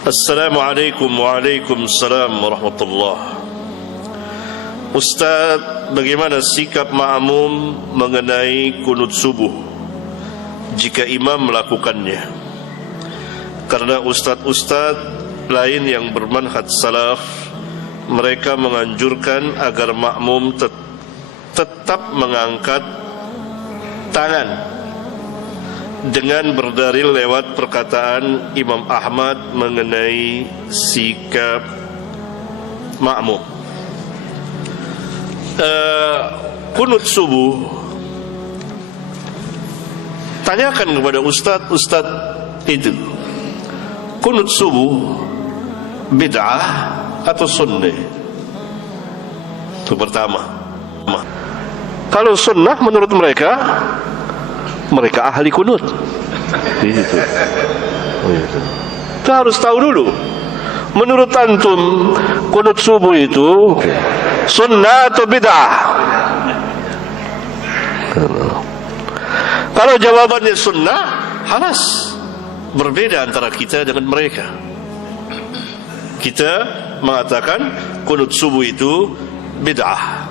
Assalamualaikum waalaikumsalam warahmatullah. Ustaz, bagaimana sikap makmum mengenai kunut subuh jika imam melakukannya? Karena ustaz-ustaz lain yang bermanhaj salaf, mereka menganjurkan agar makmum tetap mengangkat tangan dengan berdalil lewat perkataan Imam Ahmad mengenai sikap makmum. Kunut subuh, tanyakan kepada ustaz itu, kunut subuh bid'ah atau sunnah? Itu pertama. Kalau sunnah menurut mereka ahli kunut. Itu harus tahu dulu. Menurut antum, kunut subuh itu sunnah atau bid'ah? Kalau jawabannya sunnah, halas. Berbeda antara kita dengan mereka. Kita mengatakan kunut subuh itu bid'ah.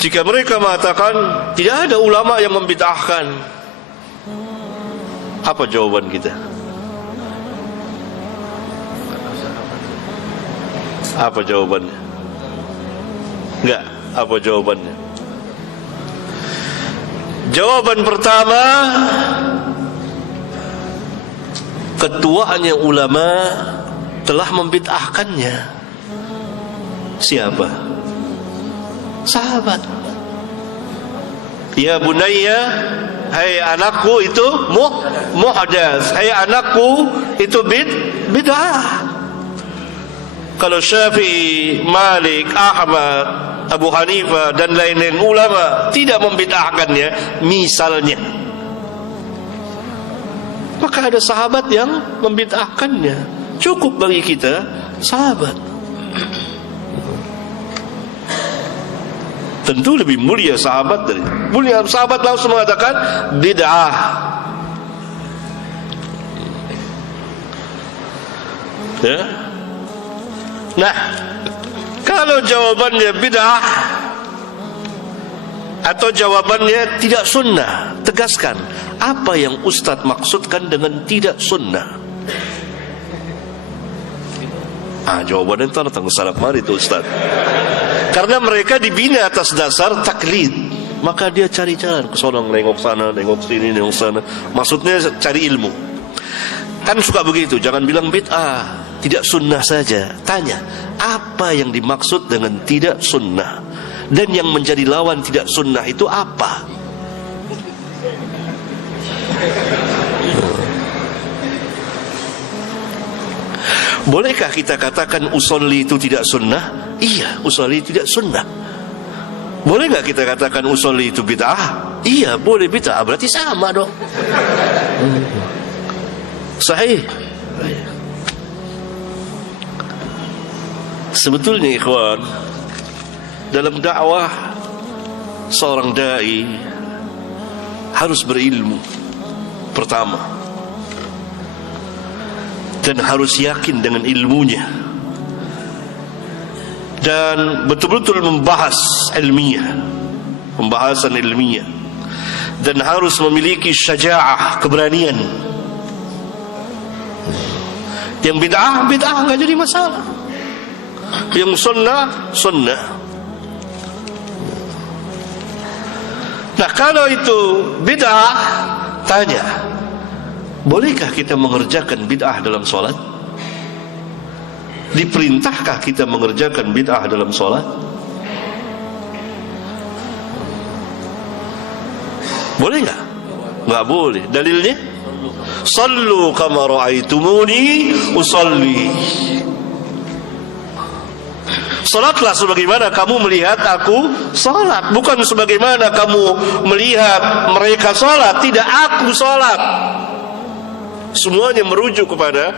Jika mereka mengatakan tidak ada ulama yang membid'ahkan, apa jawaban kita? Apa jawabannya? Enggak, apa jawabannya? Jawaban pertama, ketuanya ulama telah membid'ahkannya. Siapa? Sahabat. Ya bunayya, hai anakku, itu muhdats. Hai anakku, itu bid'ah. Kalau Syafi'i, Malik, Ahmad, Abu Hanifah dan lain-lain ulama tidak membid'ahkannya, misalnya, maka ada sahabat yang membid'ahkannya. Cukup bagi kita sahabat. Tentu lebih mulia sahabat dari mulia sahabat, langsung mengatakan bid'ah. Ya. Nah, kalau jawabannya bid'ah atau jawabannya tidak sunnah, tegaskan apa yang Ustadz maksudkan dengan tidak sunnah. Jawabannya itu datang salaf mari itu Ustadz. Karena mereka dibina atas dasar taklid, maka dia cari jalan ke sono, nengok sana, nengok sini, nengok sana. Maksudnya cari ilmu. Kan suka begitu, jangan bilang bid'ah, tidak sunnah saja. Tanya, apa yang dimaksud dengan tidak sunnah? Dan yang menjadi lawan tidak sunnah itu apa? Bolehkah kita katakan usolli itu tidak sunnah? Iya, usolli tidak sunnah. Boleh nggak kita katakan usolli itu bid'ah? Iya, boleh bid'ah. Berarti sama dong. Sahih. Sebetulnya ikhwan, dalam dakwah seorang dai harus berilmu pertama, dan harus yakin dengan ilmunya, dan betul-betul membahas ilmiah, pembahasan ilmiah, dan harus memiliki syaja'ah, keberanian. Yang bid'ah nggak jadi masalah, yang sunnah. Nah, kalau itu bid'ah, tanya, bolehkah kita mengerjakan bid'ah dalam sholat? Diperintahkah kita mengerjakan bid'ah dalam sholat? Boleh nggak? Nggak boleh. Dalilnya? Sallu kama ra'aitumuni usalli. Salatlah sebagaimana kamu melihat aku salat, bukan sebagaimana kamu melihat mereka salat. Tidak, aku salat. Semuanya merujuk kepada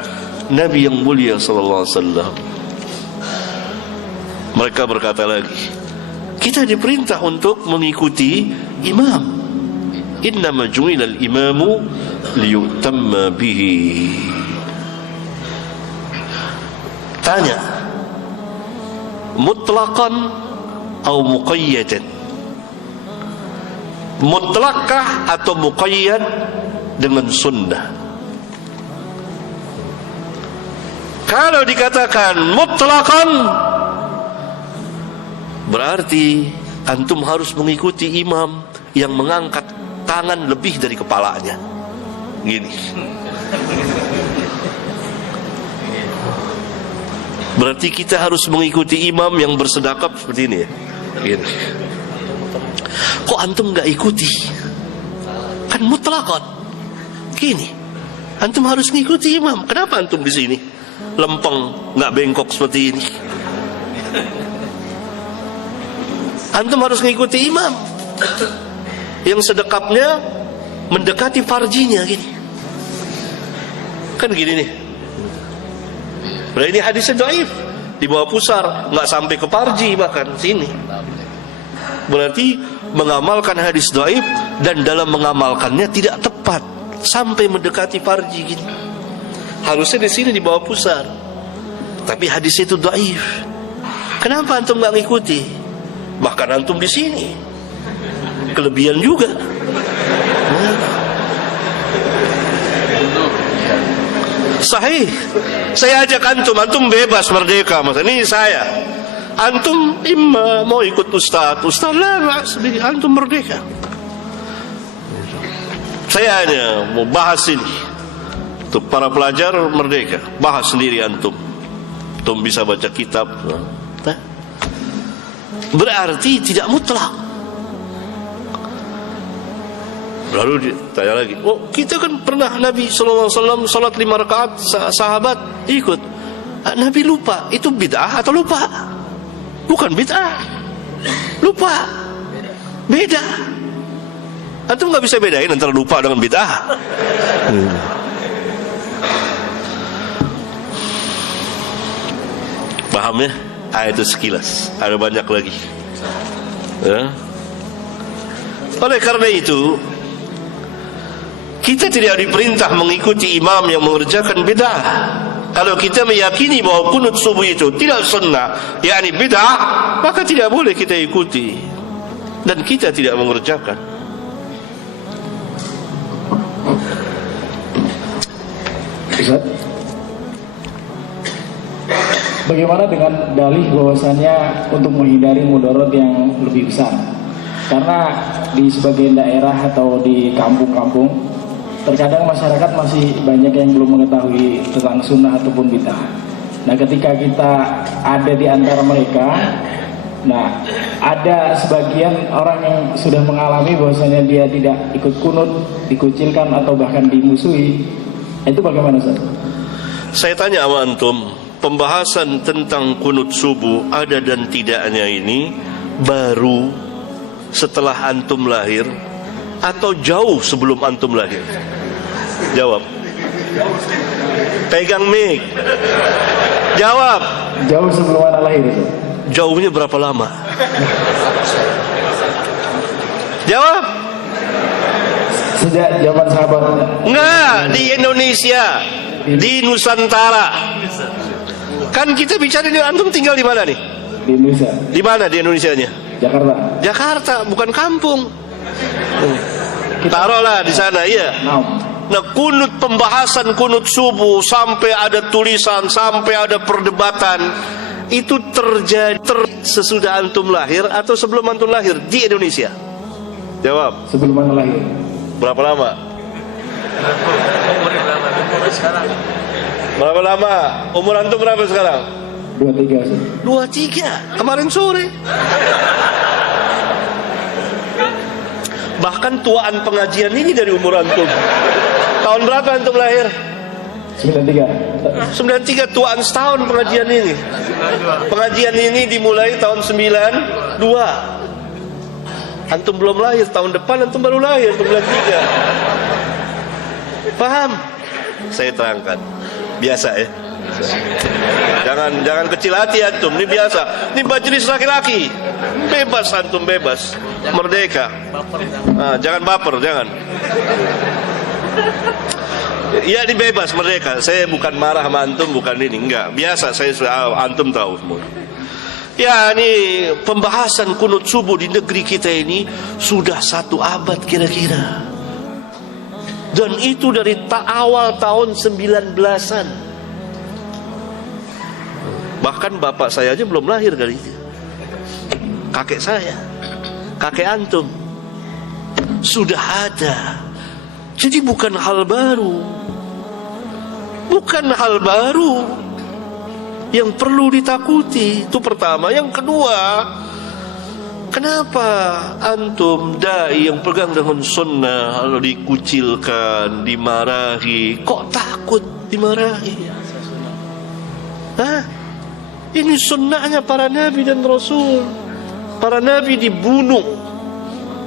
Nabi yang mulia sallallahu alaihi wasallam. Mereka berkata lagi, kita diperintah untuk mengikuti imam. Innama ju'ilal imamu liyutamma bihi. Tanya, mutlaqan atau muqayyadan? Mutlakkah atau muqayyad dengan sunnah? Kalau dikatakan mutlaqan, berarti antum harus mengikuti imam yang mengangkat tangan lebih dari kepalanya. Gini. Berarti kita harus mengikuti imam yang bersedekap seperti ini ya. Gini. Kok antum nggak ikuti? Kan mutlaqan. Gini. Antum harus mengikuti imam. Kenapa antum di sini? Lempeng, nggak bengkok seperti ini. Antum harus mengikuti imam yang sedekapnya mendekati farjinya gini. Kan gini nih. Berarti ini hadisnya dhaif, di bawah pusar, nggak sampai ke farji bahkan sini. Berarti mengamalkan hadis dhaif dan dalam mengamalkannya tidak tepat sampai mendekati farji gini. Harusnya di sini di bawah pusar. Tapi hadis itu dhaif. Kenapa antum nggak ngikuti? Bahkan antum di sini kelebihan juga. Sahih. Saya ajak antum bebas merdeka. Mas ini saya. Antum imma mau ikut ustaz lah, antum merdeka. Saya hanya mau bahas ini. Untuk para pelajar merdeka, bahas sendiri antum. Antum bisa baca kitab. Berarti tidak mutlak. Lalu ditanya lagi, oh kita kan pernah Nabi SAW salat 5 rakaat, sahabat ikut. Nabi lupa, itu bid'ah atau lupa? Bukan bid'ah, lupa, beda. Antum nggak bisa bedain antara lupa dengan bid'ah. Paham ya? Itu sekilas. Ada banyak lagi ya? Oleh karena itu kita tidak diperintah mengikuti imam yang mengerjakan bid'ah. Kalau kita meyakini bahwa kunut subuh itu tidak sunnah, yakni bid'ah, maka tidak boleh kita ikuti dan kita tidak mengerjakan. Ustaz, bagaimana dengan dalih bahwasannya untuk menghindari mudarat yang lebih besar? Karena di sebagian daerah atau di kampung-kampung terkadang masyarakat masih banyak yang belum mengetahui tentang sunnah ataupun bid'ah. Nah, ketika kita ada di antara mereka, nah ada sebagian orang yang sudah mengalami bahwasanya dia tidak ikut kunut, dikucilkan atau bahkan dimusuhi. Itu bagaimana, Ustaz? Saya tanya sama antum, pembahasan tentang kunut subuh ada dan tidaknya ini baru setelah antum lahir atau jauh sebelum antum lahir? Jawab. Pegang mic. Jawab. Jauh sebelum anak lahir itu. Jauhnya berapa lama? Jawab. Sejak zaman sahabat. Enggak, di Indonesia, di Nusantara. Kan kita bicara ini, antum tinggal di mana nih? Di Indonesia. Di mana di Indonesianya? Jakarta. Jakarta, bukan kampung. Taruhlah di sana, iya. Nah, kunut, pembahasan kunut subuh sampai ada tulisan, sampai ada perdebatan, itu terjadi sesudah antum lahir atau sebelum antum lahir di Indonesia? Jawab. Sebelum anak lahir. Berapa lama? Berapa lama? Umur antum berapa sekarang? 23, Ustaz. 23, kemarin sore. Bahkan tuaan pengajian ini dari umur antum. Tahun berapa antum lahir? 93. 93, tuaan setahun pengajian ini. Pengajian ini dimulai tahun 92. Antum belum lahir, tahun depan antum baru lahir, 93. Paham? Saya terangkan. Biasa ya. Jangan kecil hati antum, ini biasa. Ini majelis laki-laki. Bebas antum, bebas. Merdeka. Jangan baper, jangan. Ya ini bebas mereka. Saya bukan marah sama antum, bukan ini, enggak. Biasa saya antum tahu semua. Ya ini pembahasan kunut subuh di negeri kita ini sudah 1 abad kira-kira. Dan itu dari awal tahun 19-an. Bahkan bapak saya aja belum lahir kali itu. Kakek saya, kakek antum sudah ada. Jadi bukan hal baru. Bukan hal baru yang perlu ditakuti. Itu pertama. Yang kedua, kenapa antum dai yang pegang dengan sunnah lalu dikucilkan, dimarahi, kok takut dimarahi? Hah? Ini sunnahnya para nabi dan rasul. Para nabi dibunuh.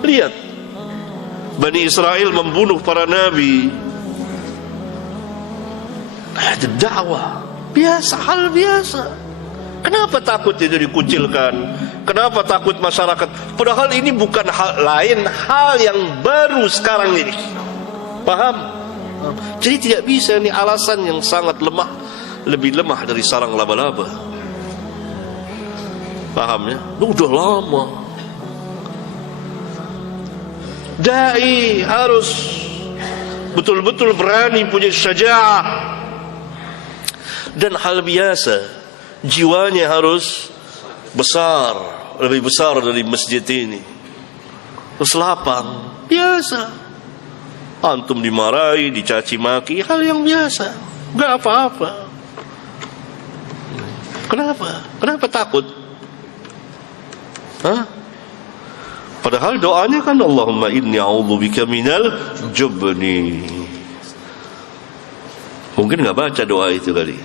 Lihat, Bani Israel membunuh para nabi. Ada dakwah biasa, hal biasa. Kenapa takut itu dikucilkan? Kenapa takut masyarakat? Padahal ini bukan hal lain, hal yang baru sekarang ini. Paham? Jadi tidak bisa, ini alasan yang sangat lemah, lebih lemah dari sarang laba-laba. Paham ya? Udah lama. Dai harus betul-betul berani, punya syaja'ah. Dan hal biasa, jiwanya harus besar, lebih besar dari masjid ini. Terus lapang, biasa. Antum dimarahi, dicaci maki, hal yang biasa, enggak apa-apa. Kenapa? Kenapa takut? Hah? Padahal doanya kan Allahumma inni a'udzubika minal jubni. Mungkin enggak baca doa itu kali.